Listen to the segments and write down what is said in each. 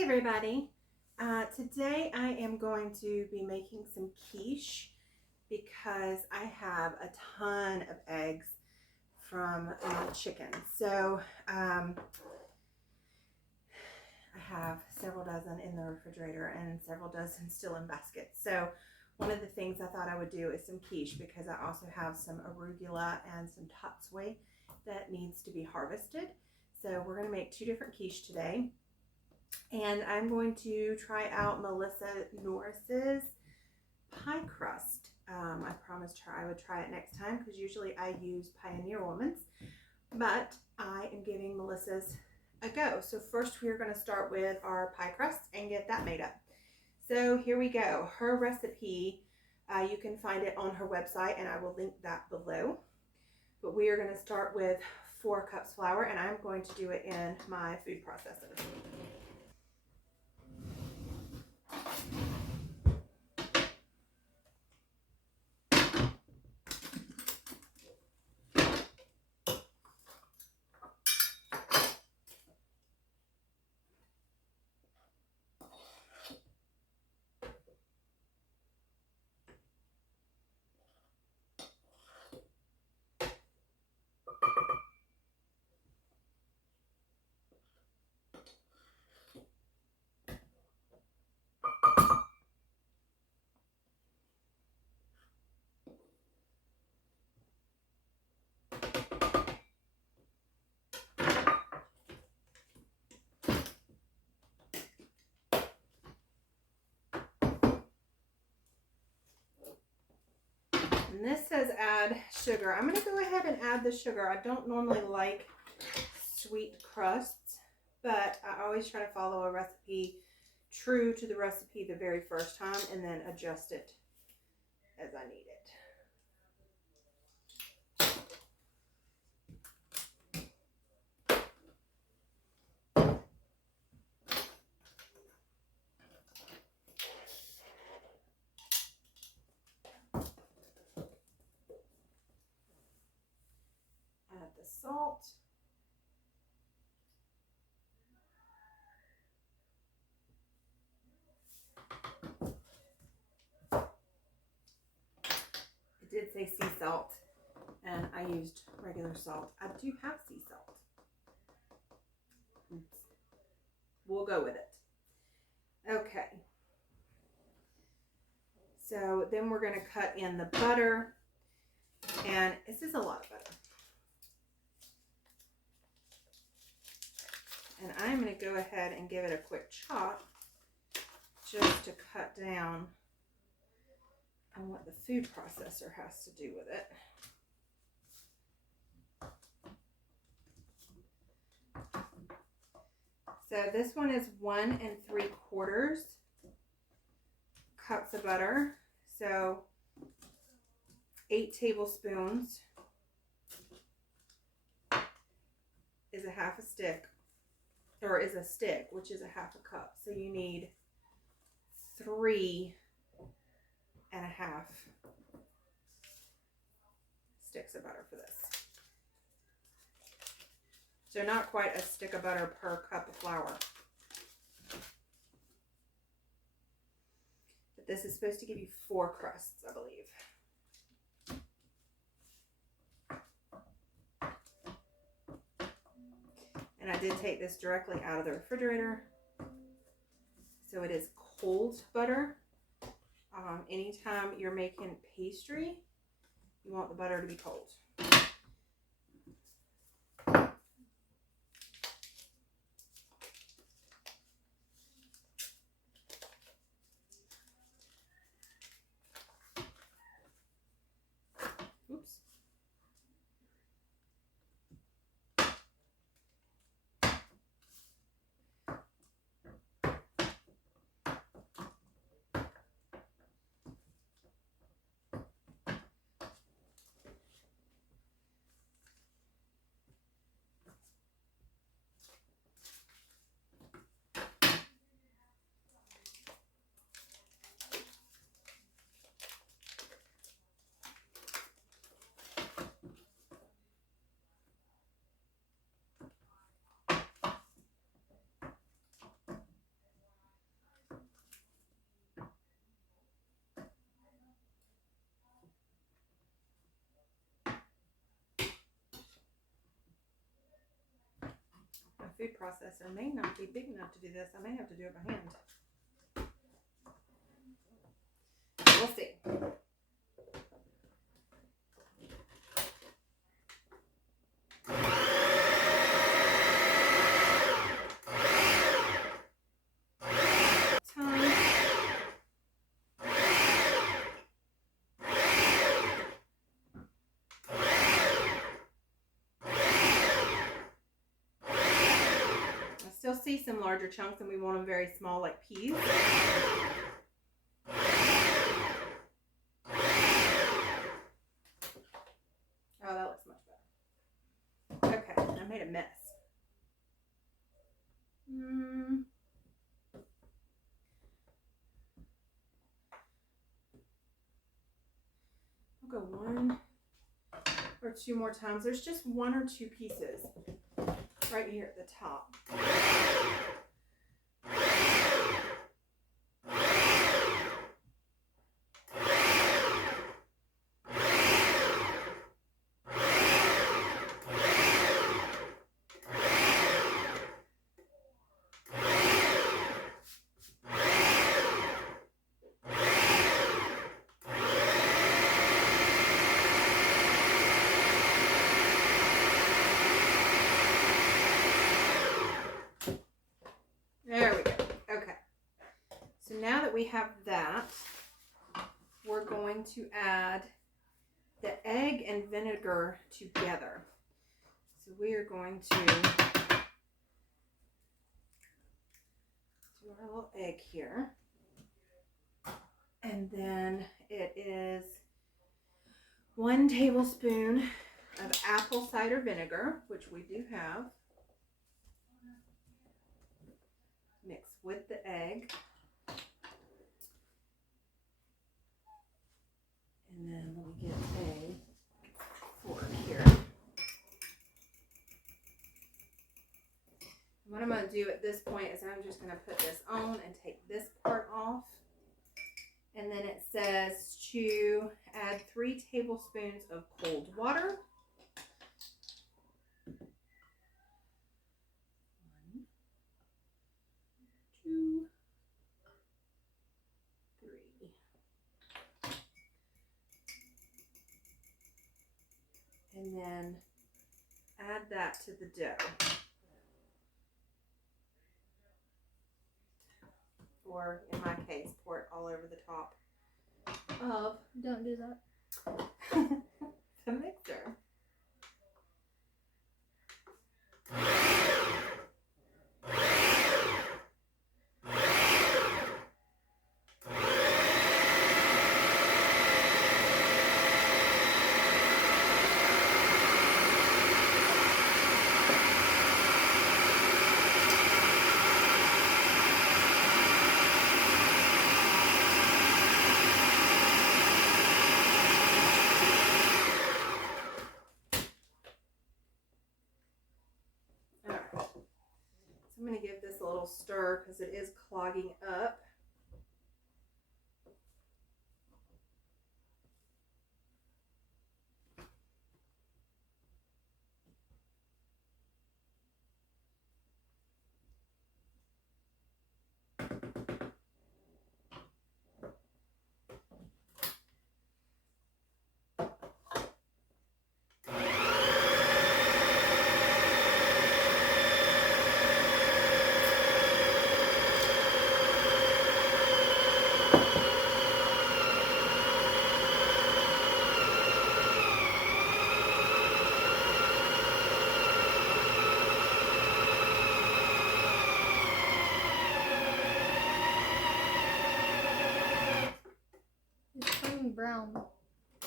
Hey everybody, today I am going to be making some quiche because I have a ton of eggs from chicken. So I have several dozen in the refrigerator and several dozen still in baskets. So one of the things I thought I would do is some quiche because I also have some arugula and some totsoi that needs to be harvested. So we're going to make two different quiche today. And I'm going to try out Melissa Norris's pie crust. I promised her I would try it next time because usually I use Pioneer Woman's, but I am giving Melissa's a go. So first we are going to start with our pie crust and get that made up. So here we go. Her recipe, you can find it on her website and I will link that below. But we are going to start with 4 cups flour and I'm going to do it in my food processor. And this says add sugar. I'm going to go ahead and add the sugar. I don't normally like sweet crusts, but I always try to follow a recipe true to the recipe the very first time and then adjust it as I need it. Add the salt. It did say sea salt, and I used regular salt. I do have sea salt. We'll go with it. Okay. So then we're going to cut in the butter, and this is a lot of butter. And I'm going to go ahead and give it a quick chop just to cut down on what the food processor has to do with it. So this one is 1 3/4 cups of butter. So 8 tablespoons is a half a stick, or is a stick, which is a half a cup. So you need 3 1/2 sticks of butter for this. So not quite a stick of butter per cup of flour. But this is supposed to give you 4 crusts, I believe. And I did take this directly out of the refrigerator. So it is cold butter. Anytime you're making pastry, you want the butter to be cold. Oops. food processor may not be big enough to do this. I may have to do it by hand. We'll see. Still see some larger chunks, and we want them very small, like peas. Oh, that looks much better. Okay, I made a mess. I'll go 1 or 2 more times. There's just 1 or 2 pieces right here at the top. There we go. Okay. So now that we have that, we're going to add the egg and vinegar together. So we are going to do our little egg here. And then it is 1 tablespoon of apple cider vinegar, which we do have. Mix with the egg. And then let me get a fork here. What I'm going to do at this point is I'm just going to put this on and take this part off. And then it says to add 3 tablespoons of cold water. 1, 2, 3. And then add that to the dough. Or in my case, pour it all over the top of, Don't do that, the mixer. I'm going to give this a little stir because it is clogging up. brown.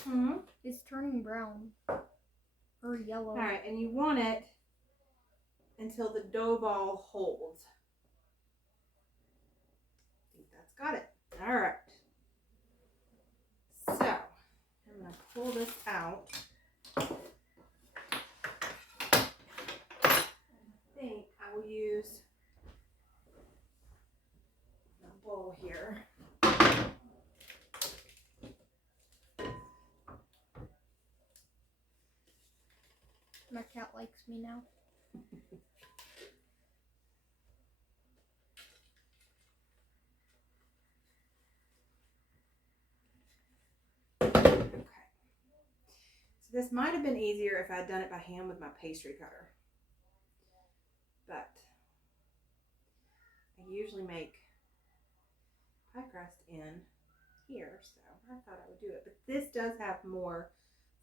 Hmm? It's turning brown. Or yellow. Alright, and you want it until the dough ball holds. I think that's got it. Alright. So, I'm going to pull this out. I think I will use a bowl here. My cat likes me now. This might have been easier if I had done it by hand with my pastry cutter. But I usually make pie crust in here, so I thought I would do it. But this does have more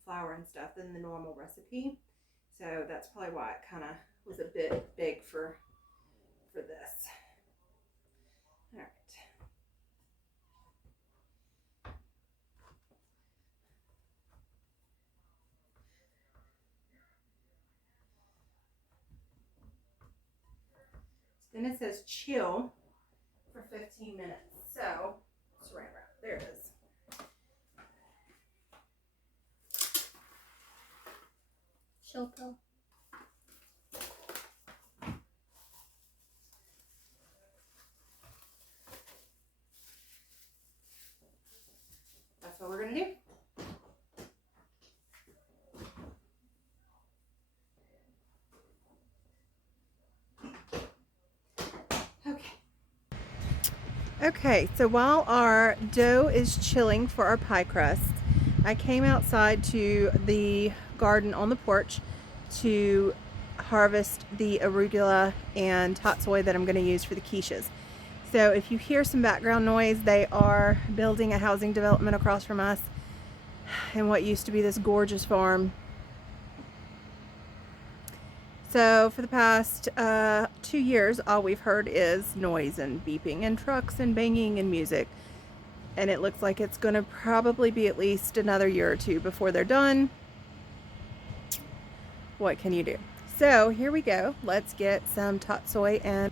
flour and stuff than the normal recipe, so that's probably why it kind of was a bit big for this. All right. Then it says chill for 15 minutes. So, saran wrap. There it is. Chill pill. That's what we're going to do. Okay, so while our dough is chilling for our pie crust, I came outside to the garden on the porch to harvest the arugula and totsoi that I'm going to use for the quiches. So if you hear some background noise, they are building a housing development across from us in what used to be this gorgeous farm. So for the past 2 years, all we've heard is noise and beeping and trucks and banging and music. And it looks like it's going to probably be at least another year or two before they're done. What can you do? So here we go. Let's get some totsoi and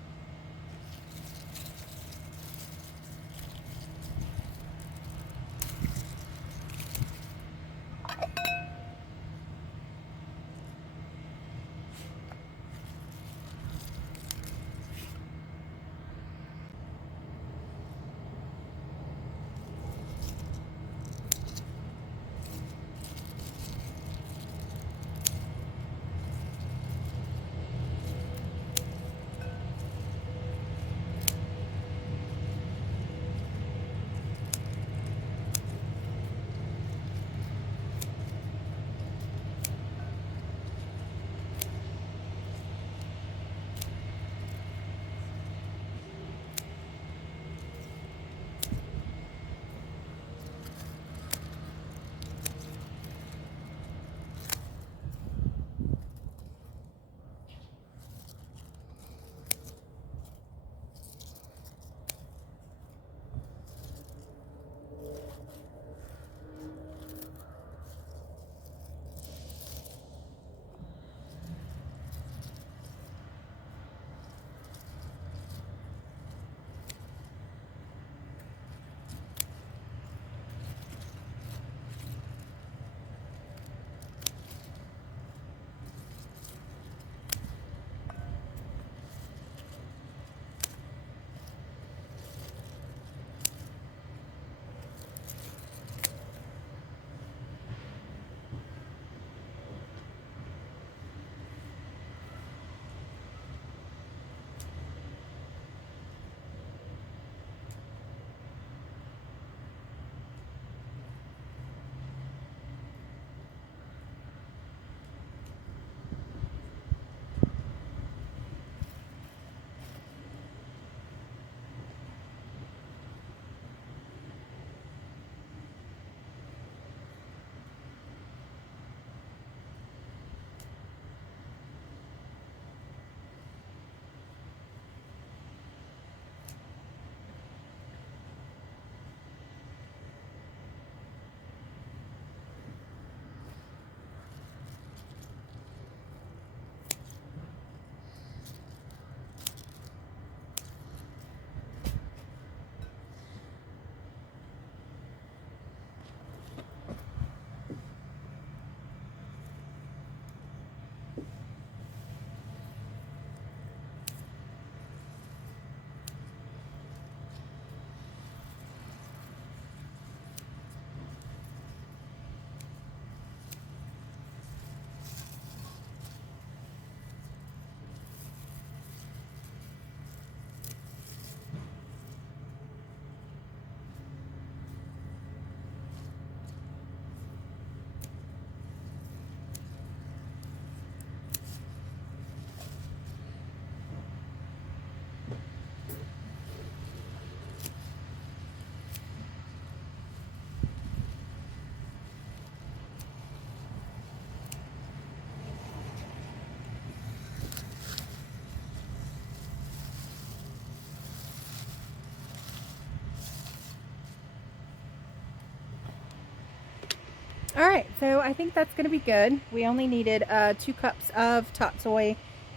All right, so I think that's going to be good. We only needed 2 cups of Totsoi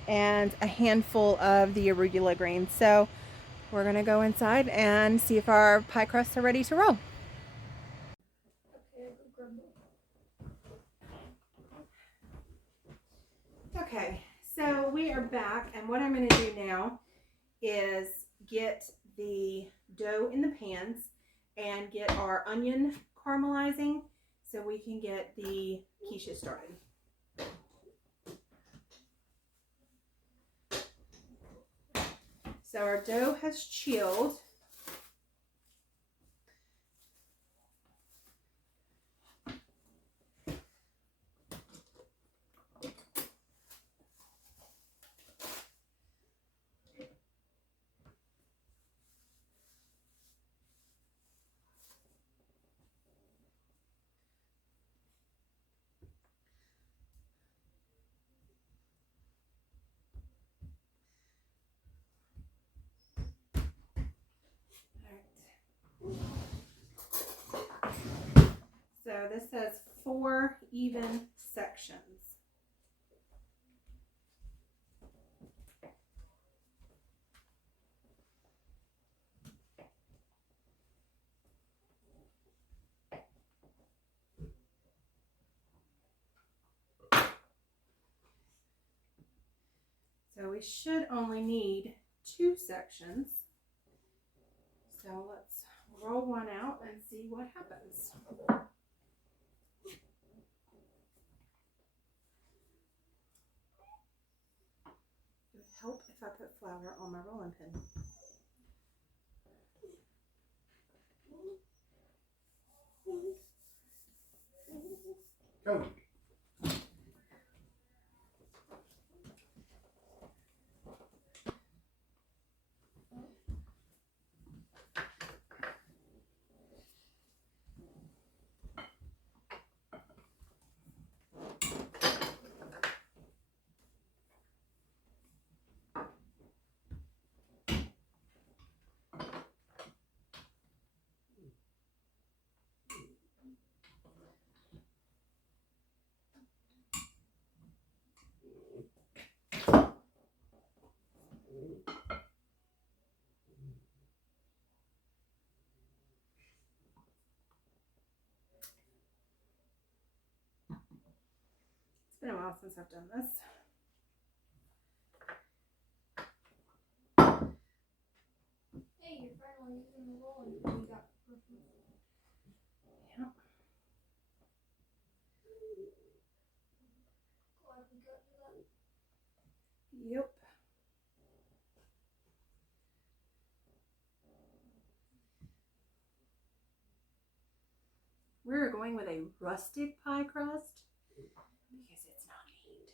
and a handful of the arugula greens. So we're going to go inside and see if our pie crusts are ready to roll. Okay, so we are back, and what I'm going to do now is get the dough in the pans and get our onion caramelizing so we can get the quiche started. So our dough has chilled. So this says 4 even sections. So we should only need 2 sections. So let's roll one out and see what happens. It would help if I put flour on my rolling pin. Go. It's been a while since I've done this. Hey, you're finally using the rolling pin you got for Christmas. Yep. Glad we got you that. Yep. We're going with a rustic pie crust because it's not neat.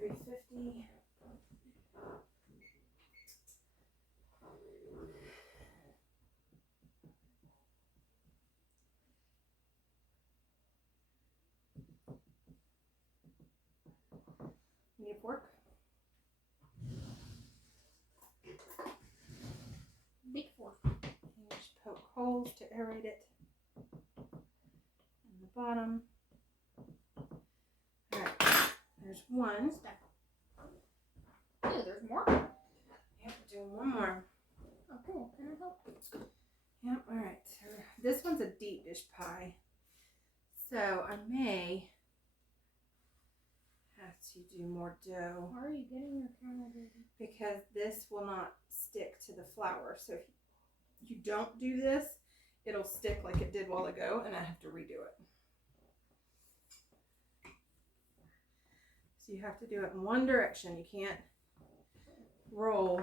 $3.50. You need a fork? Big fork. And just poke holes to aerate it in the bottom. Alright, there's one. Ooh, there's more? Yep, doing one more. Oh, cool. Can I help? Yep, alright. So this one's a deep dish pie. So I may have to do more dough. Why are you getting your camera dirty? Because this will not stick to the flour. So if you don't do this, it'll stick like it did a while ago and I have to redo it. So you have to do it in one direction. You can't roll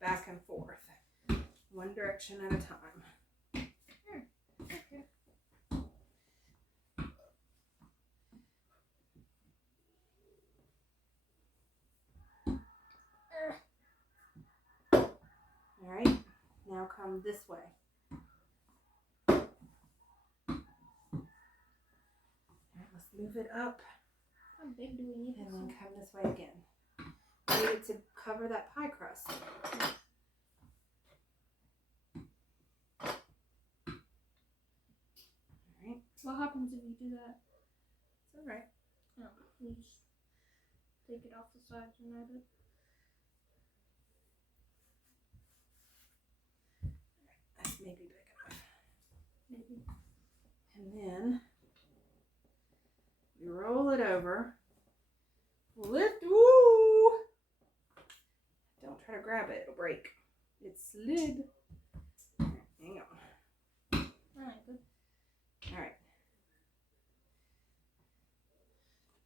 back and forth. One direction at a time. Okay. come this way. Alright, let's move it up. How big do we need And this then one? come this way again. We need it to cover that pie crust. Alright. What happens if you do that? It's alright. No, you just take it off the sides and add it. That's maybe big enough. Maybe. And then you roll it over. Lift. Woo! Don't try to grab it, it'll break. It slid. Hang on. Alright, good. Alright.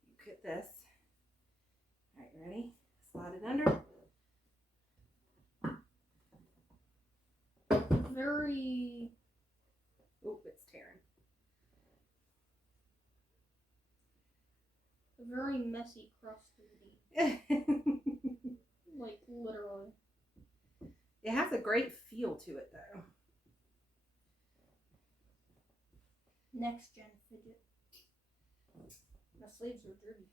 You get this. Alright, you ready? Slide it under. Very. Oh, it's tearing. A very messy crust to eat. Like, literally. It has a great feel to it, though. Next gen fidget. My sleeves are dirty.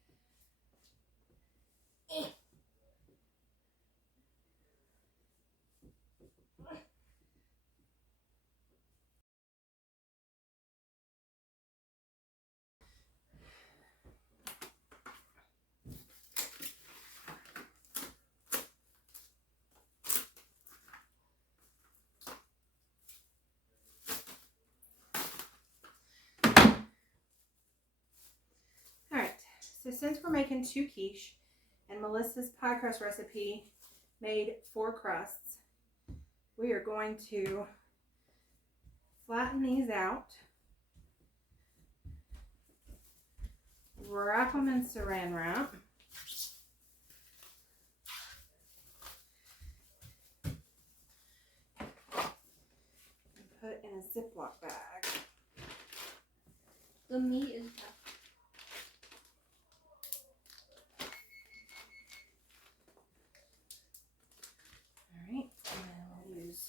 So since we're making 2 quiche and Melissa's pie crust recipe made 4 crusts, we are going to flatten these out, wrap them in saran wrap, and put in a Ziploc bag. The meat is half. Alright, and then we'll use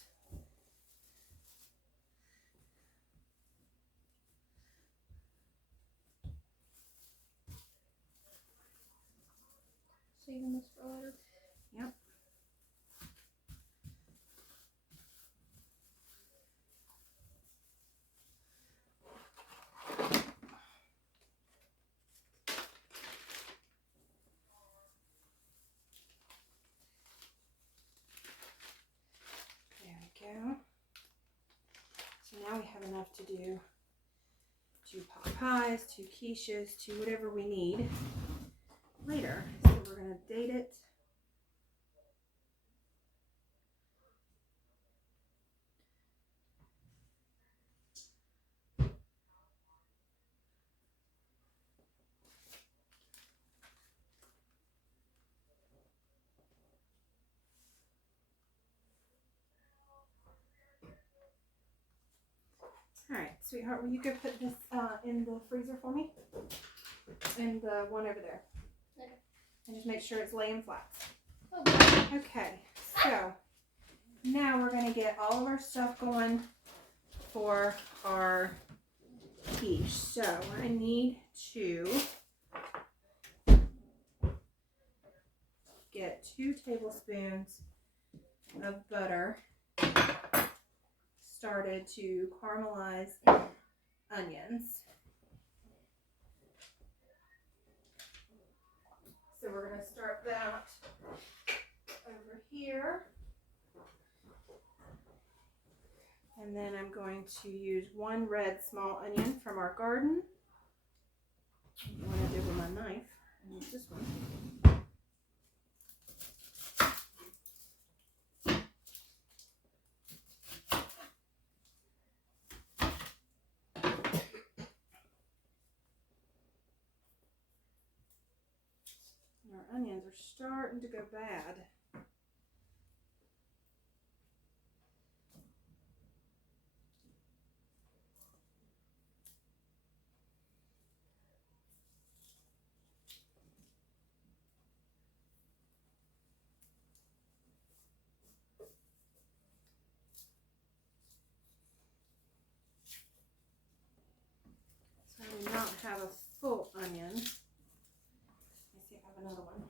Saving this for later. Yep. There we go. So now we have enough to do 2 pot pies, 2 quiches, 2 whatever we need later. So we're going to date it. Alright, sweetheart, will you go put this in the freezer for me? And the one over there. Okay. And just make sure it's laying flat. Okay. Okay, so now we're going to get all of our stuff going for our quiche. So I need to get 2 tablespoons of butter started to caramelize onions. So we're going to start that over here. And then I'm going to use 1 red small onion from our garden. What I did with my knife, I use this one. Our onions are starting to go bad. have a full onion. Let me see if I have another one.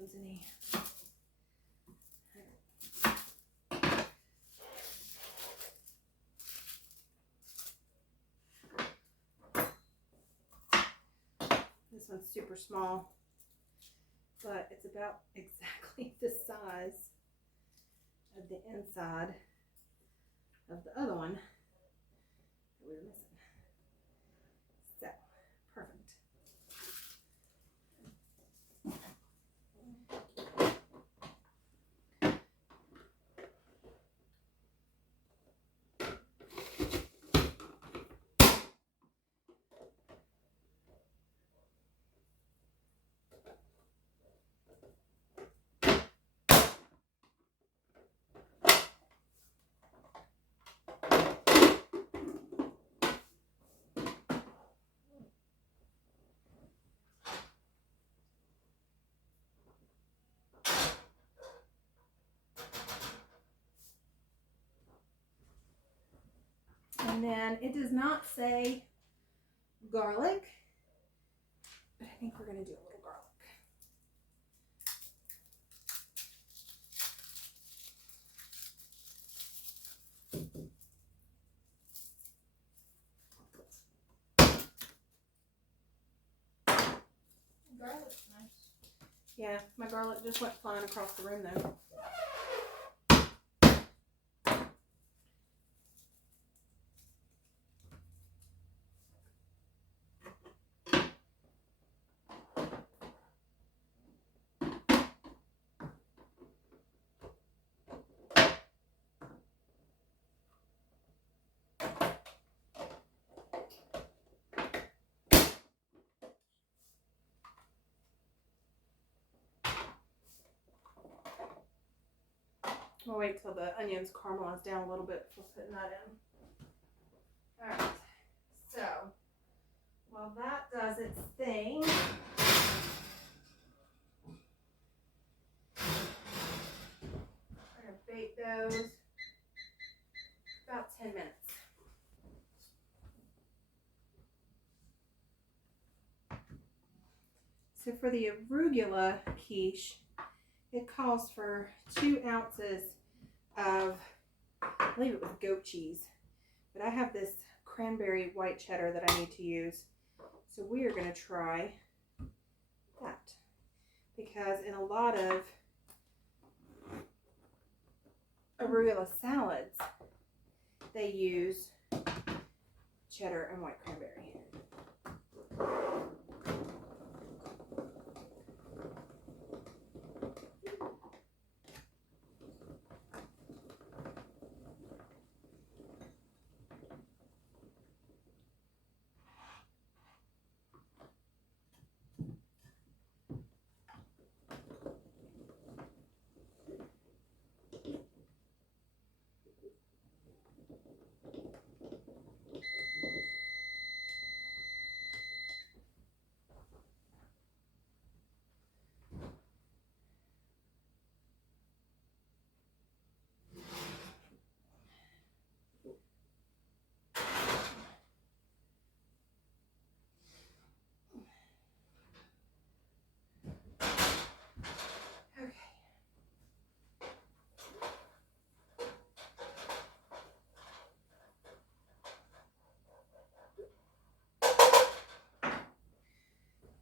One's any. This one's super small, but it's about exactly the size of the inside of the other one that we were missing. So, perfect. And then it does not say garlic, but I think we're going to do a little garlic. Garlic's nice. Yeah, my garlic just went flying across the room though. We'll wait till the onions caramelize down a little bit before putting that in. Alright, so while that does its thing, we're going to bake those about 10 minutes. So for the arugula quiche, it calls for 2 ounces of, I believe it was goat cheese, but I have this cranberry white cheddar that I need to use. So we are going to try that, because in a lot of arugula salads, they use cheddar and white cranberry.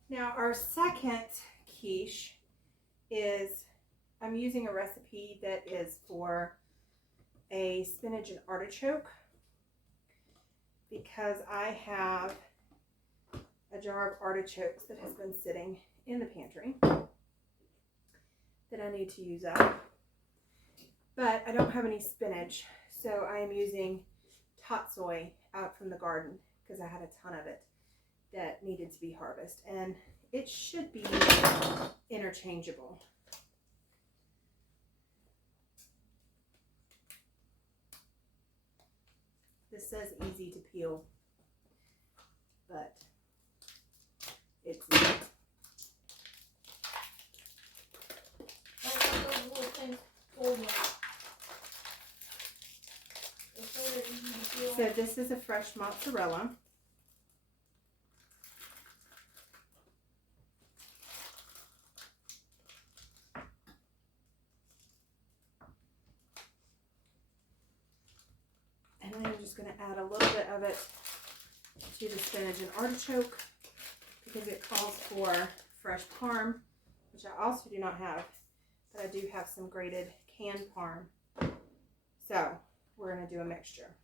Now our second quiche is, I'm using a recipe that is for a spinach and artichoke, because I have a jar of artichokes that has been sitting in the pantry that I need to use up. But I don't have any spinach, so I am using Totsoi out from the garden because I had a ton of it that needed to be harvested, and it should be interchangeable. This says easy to peel, but it's not. That's what those little things hold like. So they're easy to peel. So this is a fresh mozzarella. And then I'm just going to add a little bit of it to the spinach and artichoke because it calls for fresh parm, which I also do not have, but I do have some grated canned parm. So we're going to do a mixture.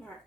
All right.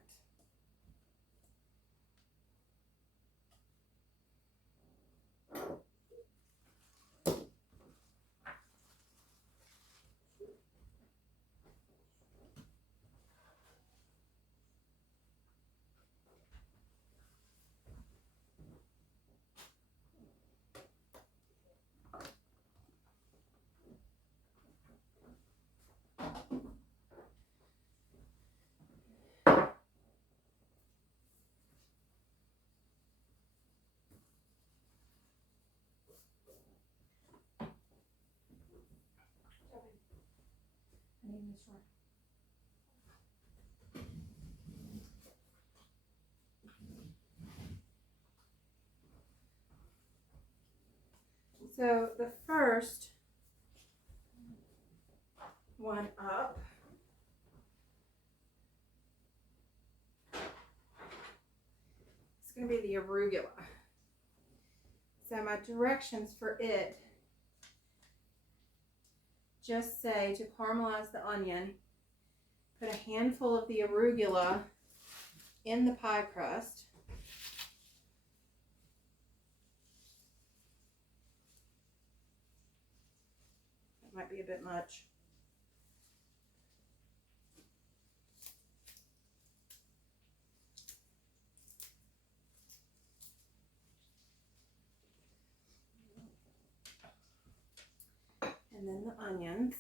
I need this one. So the first one up is going to be the arugula. So my directions for it just say to caramelize the onion, put a handful of the arugula in the pie crust. That might be a bit much. And then the onions.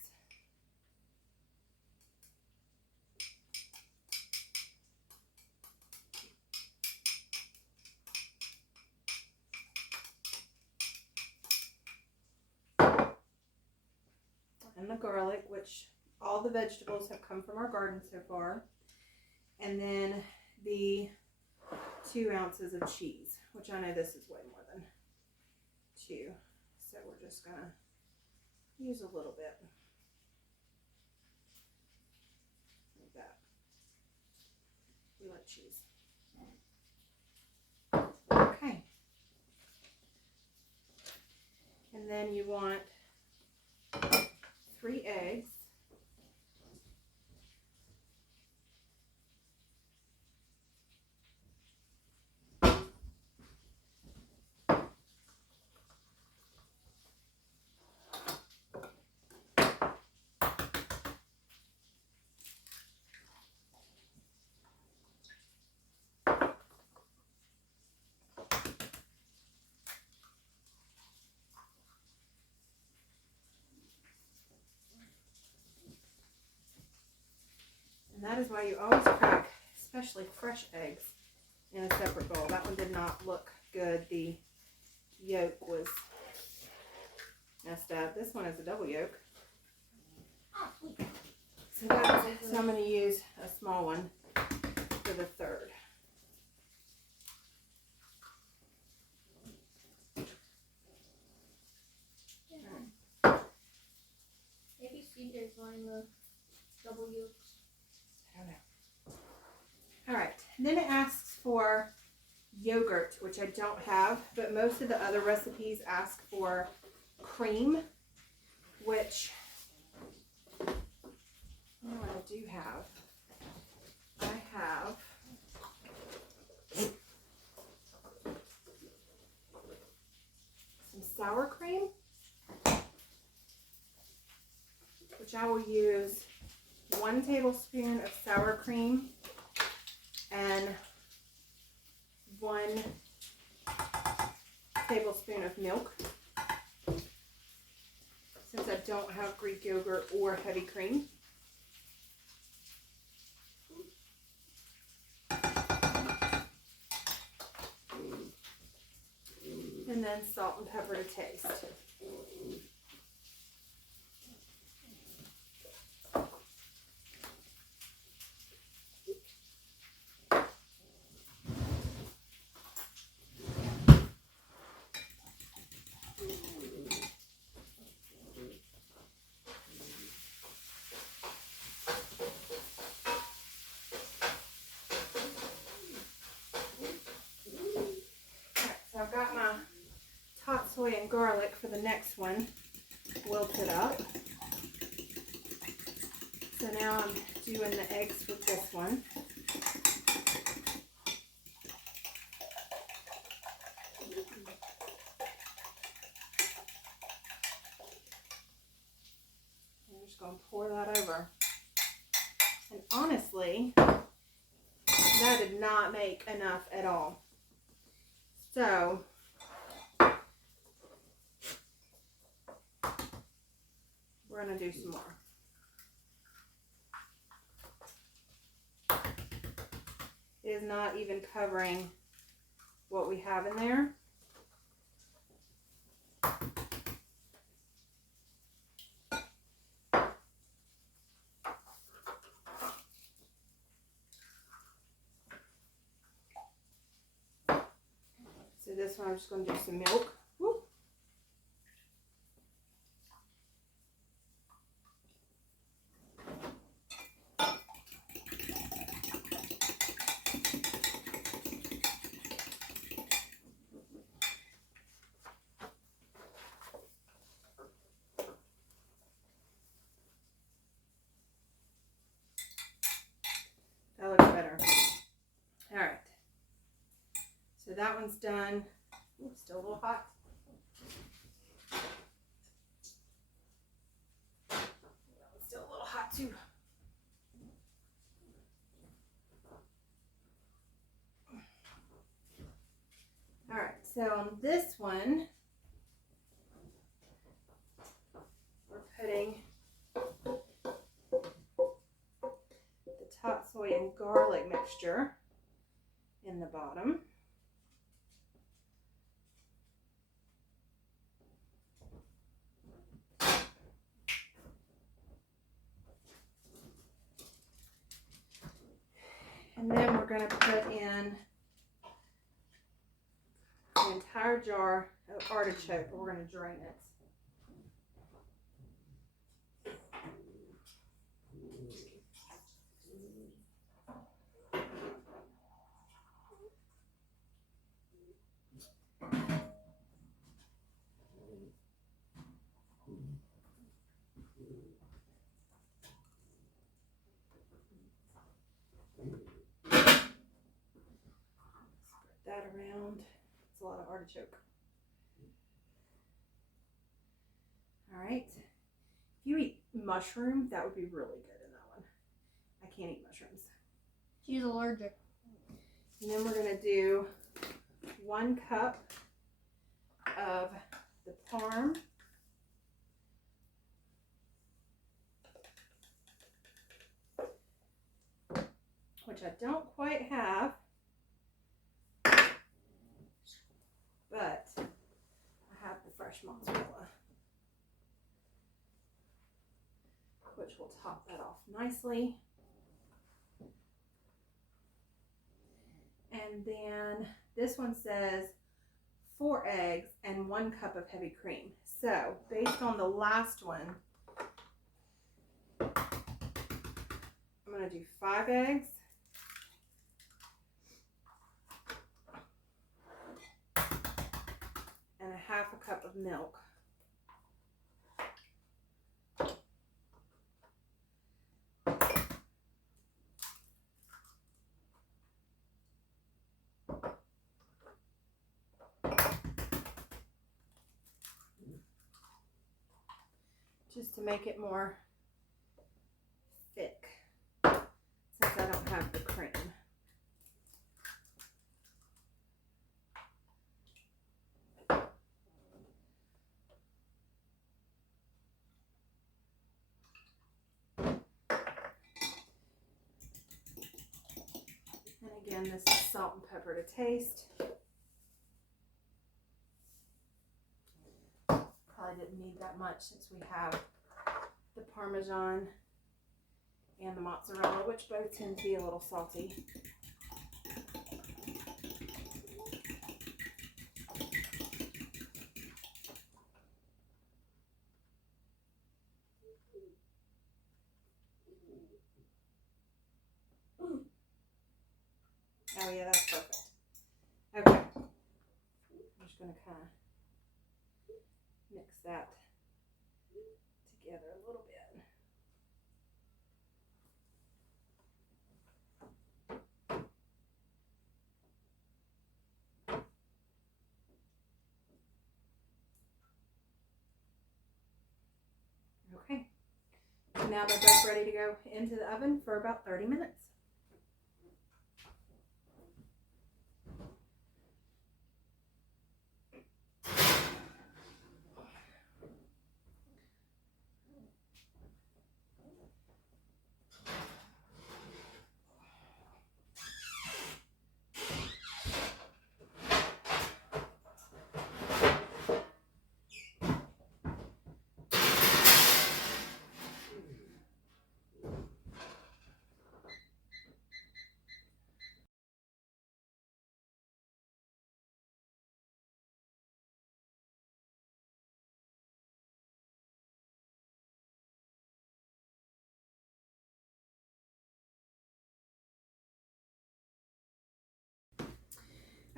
And the garlic, which all the vegetables have come from our garden so far. And then the 2 ounces of cheese, which I know this is way more than 2. So we're just gonna use a little bit like that. We like cheese. Okay. And then you want 3 eggs. And that is why you always crack, especially fresh eggs, in a separate bowl. That one did not look good. The yolk was messed up. This one is a double yolk. So I'm going to use a small one for the third. Maybe CJ's wanting the double yolks. I don't know. All right. And then it asks for yogurt, which I don't have, but most of the other recipes ask for cream, which I do have. I have some sour cream, which I will use 1 tablespoon of sour cream and 1 tablespoon of milk, since I don't have Greek yogurt or heavy cream. And then salt and pepper to taste. So I've got my Totsoi and garlic for the next one wilted up. So now I'm doing the eggs with this one. I'm just going to pour that over. And honestly, that did not make enough at all. So we're going to do some more. It is not even covering what we have in there. So this one I'm just going to do some milk. Woo. That looks better. All right. So that one's done. Ooh, still a little hot. That one's still a little hot too. All right, so on this one, we're putting the Totsoi and garlic mixture in the bottom. And then we're going to put in the entire jar of artichoke, but we're going to drain it. That around. It's a lot of artichoke. All right. If you eat mushroom, that would be really good in that one. I can't eat mushrooms. She's allergic. And then we're going to do 1 cup of the parm. Which I don't quite have. But I have the fresh mozzarella, which will top that off nicely. And then this one says 4 eggs and 1 cup of heavy cream. So based on the last one, I'm going to do 5 eggs and a half a cup of milk. Just to make it more thick, since I don't have the cream. And again, this is salt and pepper to taste. Probably didn't need that much since we have the Parmesan and the mozzarella, which both tend to be a little salty. Oh yeah, that's perfect. Okay. I'm just going to kind of mix that together a little bit. Okay. So now they're both ready to go into the oven for about 30 minutes.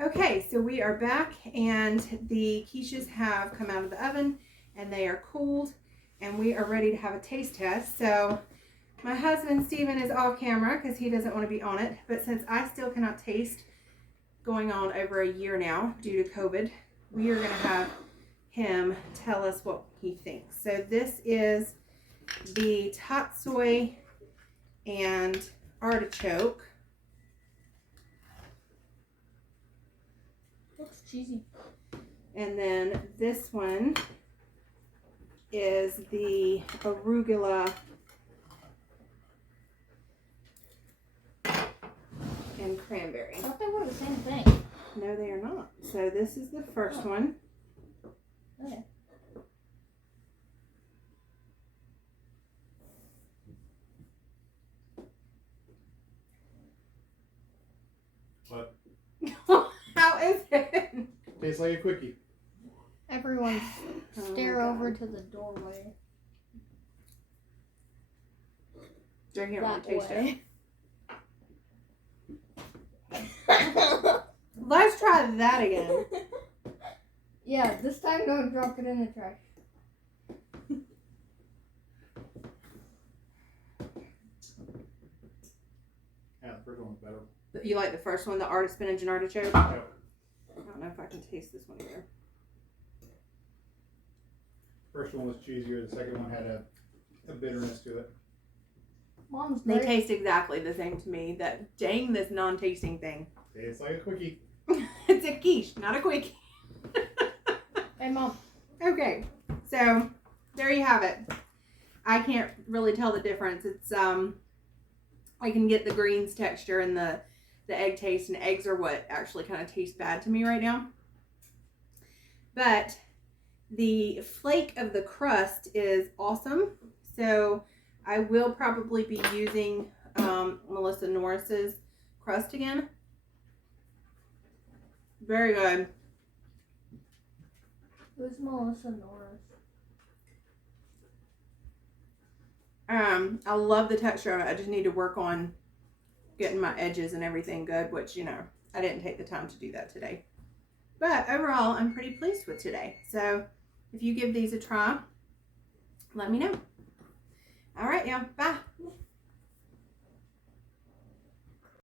Okay, so we are back and the quiches have come out of the oven and they are cooled and we are ready to have a taste test. So my husband Steven is off camera because he doesn't want to be on it, but since I still cannot taste, going on over a year now due to COVID, we are going to have him tell us what he thinks. So this is the Totsoi and Artichoke. Looks cheesy. And then this one is the Arugula and Cranberry. I thought they were the same thing. No, they are not. So this is the first one. Okay. What? How is it? Tastes like a quickie. Everyone Oh stare my over God. to the doorway. Drink it and That taste way. it. Let's try that again. Yeah, this time don't drop it in the trash. Yeah, the first one was better. You like the first one, the spinach and artichoke? Yep. I don't know if I can taste this one either. First one was cheesier. The second one had a bitterness to it. Mom's They great. taste exactly the same to me. That dang this non-tasting thing. Tastes like a quickie. It's a quiche, not a quickie. Hey, Mom. Okay, so there you have it. I can't really tell the difference. It's I can get the greens texture and the egg taste, and eggs are what actually kind of tastes bad to me right now. But the flake of the crust is awesome. So I will probably be using Melissa Norris's crust again. Very good. Who's Melissa Norris? I love the texture of it. I just need to work on getting my edges and everything good, which, you know, I didn't take the time to do that today. But overall, I'm pretty pleased with today. So if you give these a try, let me know. All right, y'all. Bye.